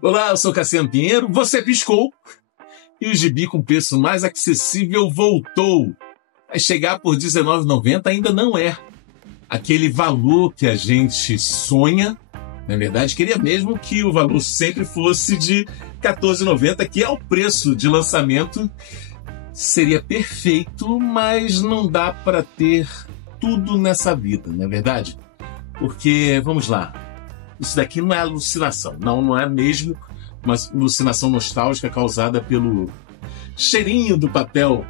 Olá, eu sou Cassiano Pinheiro, você piscou e o gibi com preço mais acessível voltou. Vai chegar por R$19,90 ainda não é aquele valor que a gente sonha. Na verdade, queria mesmo que o valor sempre fosse de R$14,90, que é o preço de lançamento. Seria perfeito, mas não dá para ter tudo nessa vida, não é verdade? Porque, vamos lá, isso daqui não é alucinação. Não é mesmo uma alucinação nostálgica causada pelo cheirinho do papel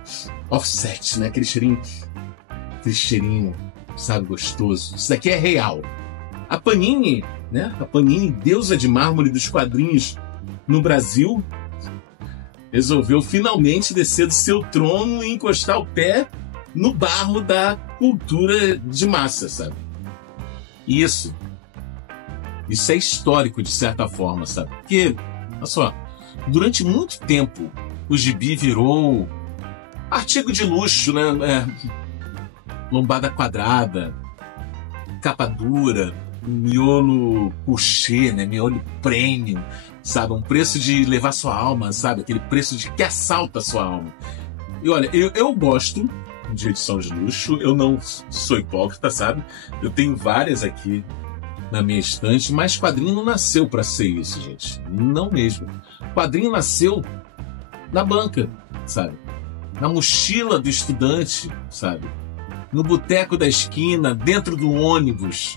offset, né? Aquele cheirinho, sabe, gostoso. Isso daqui é real. A Panini, né? A Panini, deusa de mármore dos quadrinhos no Brasil, resolveu finalmente descer do seu trono e encostar o pé no barro da cultura de massa, sabe? Isso é histórico de certa forma, sabe? Porque, olha só, durante muito tempo o gibi virou artigo de luxo, né? Lombada quadrada, capa dura, miolo couché, né? Miolo premium, sabe? Um preço de levar sua alma, sabe? Aquele preço de que assalta a sua alma. E olha, eu gosto de edição de luxo, eu não sou hipócrita, sabe? Eu tenho várias aqui na minha estante, mas quadrinho não nasceu para ser isso, gente. Não mesmo. Quadrinho nasceu na banca, sabe? Na mochila do estudante, sabe? No boteco da esquina, dentro do ônibus.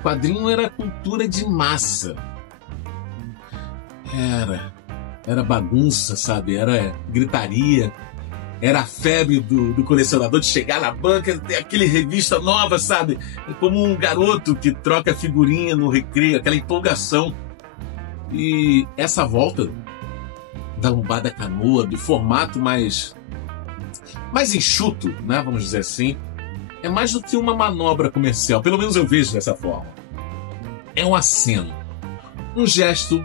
Quadrinho era cultura de massa. Era bagunça, sabe? Era gritaria. Era a febre do colecionador de chegar na banca, ter aquele revista nova, sabe? Como um garoto que troca figurinha no recreio, aquela empolgação. E essa volta da lombada canoa, do formato mais enxuto, né? Vamos dizer assim, é mais do que uma manobra comercial. Pelo menos eu vejo dessa forma. É um aceno, um gesto,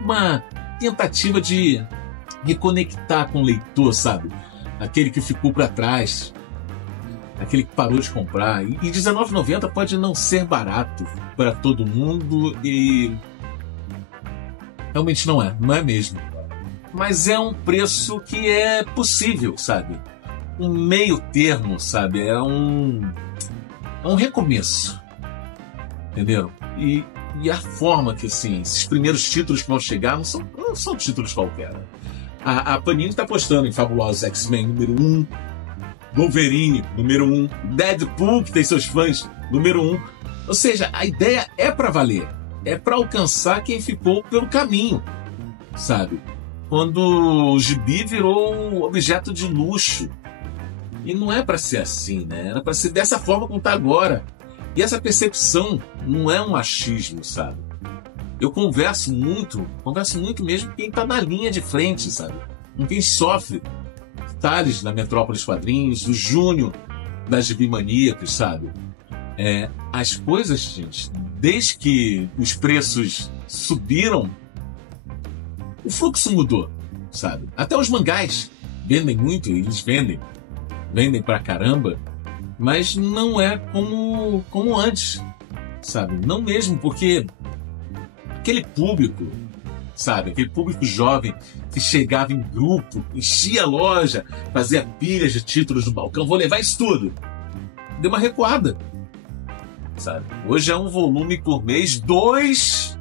uma tentativa de reconectar com o leitor, sabe? Aquele que ficou para trás, aquele que parou de comprar. E R$19,90 pode não ser barato para todo mundo e realmente não é mesmo. Mas é um preço que é possível, sabe? Um meio termo, sabe? É um recomeço, entendeu? E a forma que, assim, esses primeiros títulos que vão chegar não são títulos qualquer. A Panini está apostando em Fabulosos X-Men número 1, Wolverine número 1, Deadpool, que tem seus fãs, número 1. Ou seja, a ideia é para valer. É para alcançar quem ficou pelo caminho, sabe? Quando o gibi virou objeto de luxo. E não é para ser assim, né? Era para ser dessa forma como está agora. E essa percepção não é um achismo, sabe? Eu converso muito mesmo com quem está na linha de frente, sabe? Com quem sofre. Thales, da Metrópolis Quadrinhos, o Júnior, das Gibi Maníacos, sabe? As coisas, gente, desde que os preços subiram, o fluxo mudou, sabe? Até os mangás vendem muito, eles vendem pra caramba, mas não é como antes, sabe? Não mesmo, porque aquele público, sabe? Aquele público jovem que chegava em grupo, enchia a loja, fazia pilhas de títulos no balcão, vou levar isso tudo. Deu uma recuada, sabe? Hoje é um volume por mês, 2,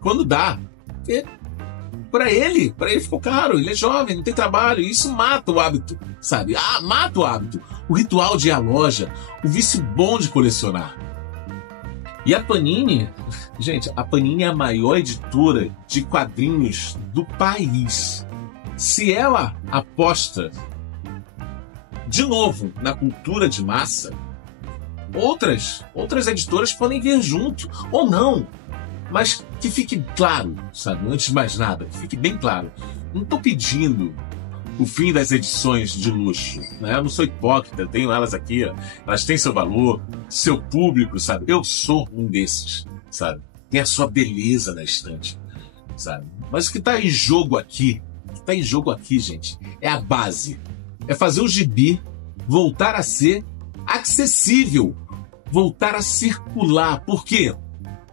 quando dá. Porque para ele ficou caro, ele é jovem, não tem trabalho, e isso mata o hábito, sabe? Mata o hábito, o ritual de ir à loja, o vício bom de colecionar. E a Panini, gente, a Panini é a maior editora de quadrinhos do país. Se ela aposta de novo na cultura de massa, outras editoras podem vir junto, ou não. Mas que fique claro, sabe, antes de mais nada, que fique bem claro. Não estou pedindo o fim das edições de luxo, né? Eu não sou hipócrita, eu tenho elas aqui, ó. Elas têm seu valor, seu público, sabe? Eu sou um desses, sabe? Tem a sua beleza na estante, sabe? Mas o que está em jogo aqui, gente, é a base. É fazer o gibi voltar a ser acessível, voltar a circular. Por quê?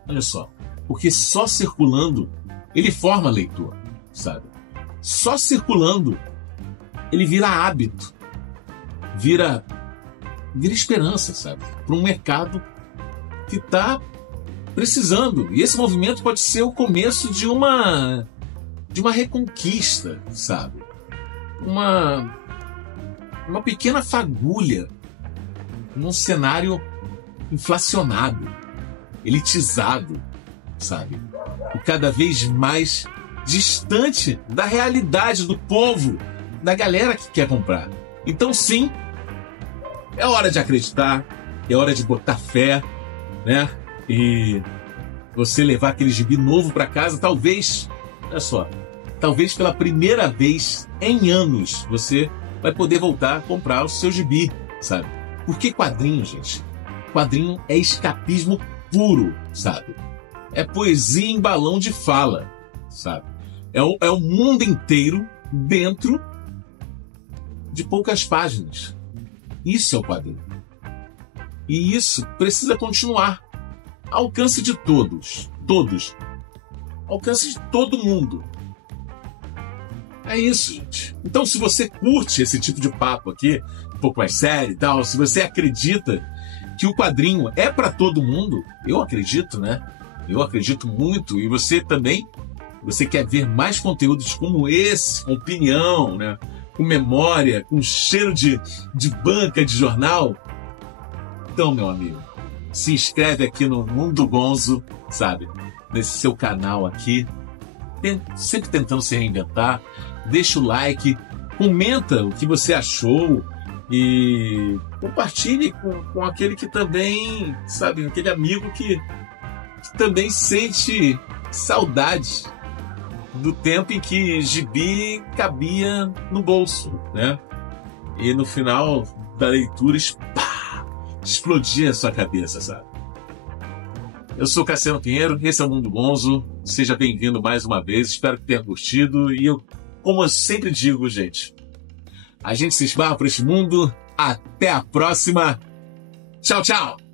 Olha só, Porque só circulando ele forma leitor, sabe? Só circulando ele vira hábito, vira esperança, sabe? Para um mercado que está precisando. E esse movimento pode ser o começo de uma reconquista, sabe? Uma pequena fagulha num cenário inflacionado, elitizado, sabe? E cada vez mais distante da realidade do povo, da galera que quer comprar. Então, sim, é hora de acreditar, é hora de botar fé, né? E você levar aquele gibi novo para casa, talvez, olha só, talvez pela primeira vez em anos você vai poder voltar a comprar o seu gibi, sabe? Porque quadrinho, gente, quadrinho é escapismo puro, sabe? É poesia em balão de fala, sabe? É o mundo inteiro dentro de poucas páginas. Isso é o quadrinho. E isso precisa continuar. Alcance de todos. Todos. Alcance de todo mundo. É isso, gente. Então, se você curte esse tipo de papo aqui, um pouco mais sério e tal, se você acredita que o quadrinho é para todo mundo, eu acredito, né? Eu acredito muito. E você também, você quer ver mais conteúdos como esse, com opinião, né? Com memória, com cheiro de banca de jornal? Então, meu amigo, se inscreve aqui no Mundo Gonzo, sabe? Nesse seu canal aqui, sempre tentando se reinventar. Deixa o like, comenta o que você achou e compartilhe com aquele que também, sabe, aquele amigo que também sente saudade do tempo em que gibi cabia no bolso, né? E no final da leitura, explodia a sua cabeça, sabe? Eu sou Cassiano Pinheiro, esse é o Mundo Gonzo. Seja bem-vindo mais uma vez, espero que tenha curtido. E eu, como eu sempre digo, gente, a gente se esbarra por este mundo. Até a próxima. Tchau, tchau!